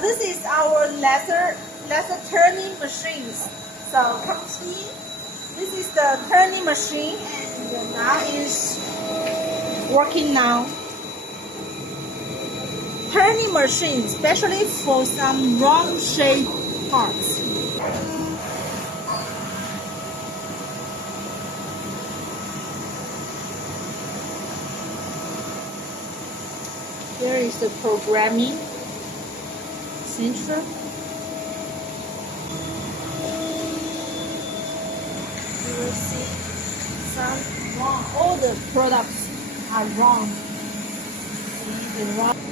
This is our laser turning machines. So come see. This is the turning machine, and now is working now. Turning machine, especially for some round shape parts. Here is the programming center. You will see some wrong. All the products are wrong. See the wrong.